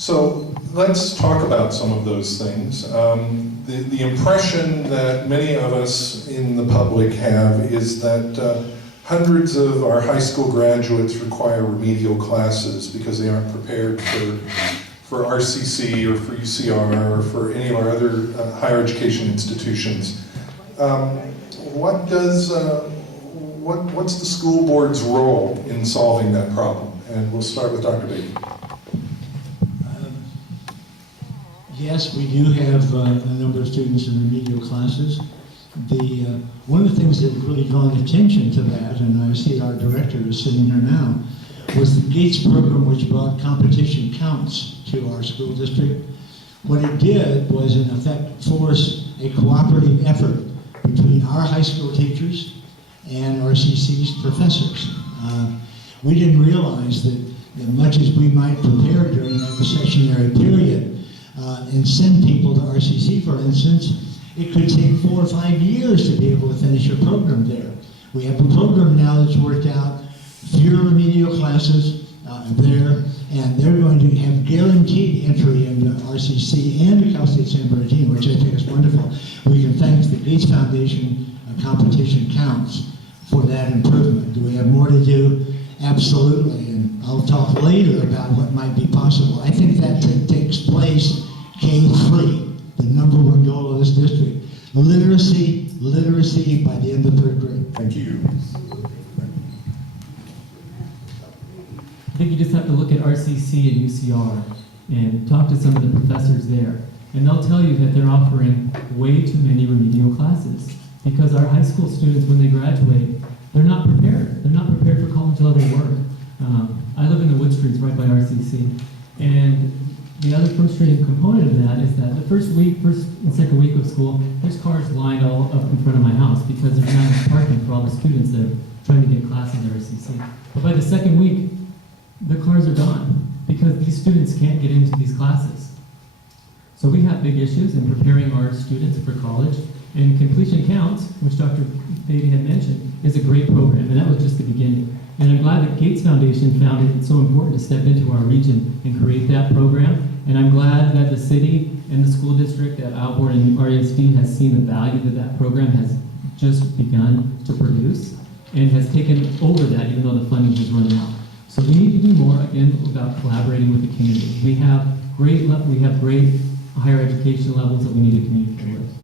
So let's talk about some of those things. The impression that many of us in the public have is that hundreds of our high school graduates require remedial classes because they aren't prepared for RCC or for UCR or for any of our other higher education institutions. What's the school board's role in solving that problem? And we'll start with Dr. Beatty. Yes, we do have a number of students in remedial classes. One of the things that really drawn attention to that, and I see our director is sitting here now, was the GATES program, which brought competition counts to our school district. What it did was, in effect, force a cooperative effort between our high school teachers and RCC's professors. We didn't realize that much as we might prepare during that recessionary period and send people to RCC, for instance, it could take 4 or 5 years to be able to finish a program there. We have a program now that's worked out, fewer remedial classes there, and they're going to have guaranteed entry into RCC and to Cal State San Bernardino, which I think is wonderful. We can thank the Gates Foundation Competition Counts for that improvement. Do we have more to do? Absolutely, and I'll talk later about what might be possible. I think that takes place K-3, the #1 goal of this district. Literacy by the end of 3rd grade. Thank you. I think you just have to look at RCC and UCR and talk to some of the professors there. And they'll tell you that they're offering way too many remedial classes because our high school students, when they graduate, they're not prepared. They're not prepared for college level work. I live in the Wood Streets right by RCC. And the other frustrating component of that is that the first and second week of school, there's cars lined all up in front of my house because there's not enough parking for all the students that are trying to get classes at RCC. But by the second week, the cars are gone because these students can't get into these classes. So we have big issues in preparing our students for college, and Completion Counts, which Dr. Beatty had mentioned, is a great program, and that was just the beginning. And I'm glad that Gates Foundation found it so important to step into our region and create that program, and I'm glad that the city and the school district at Alborn and RUSD has seen the value that that program has just begun to produce and has taken over that even though the funding has run out. So we need to do more, again, about collaborating with the community. We have great higher education levels that we need to communicate with.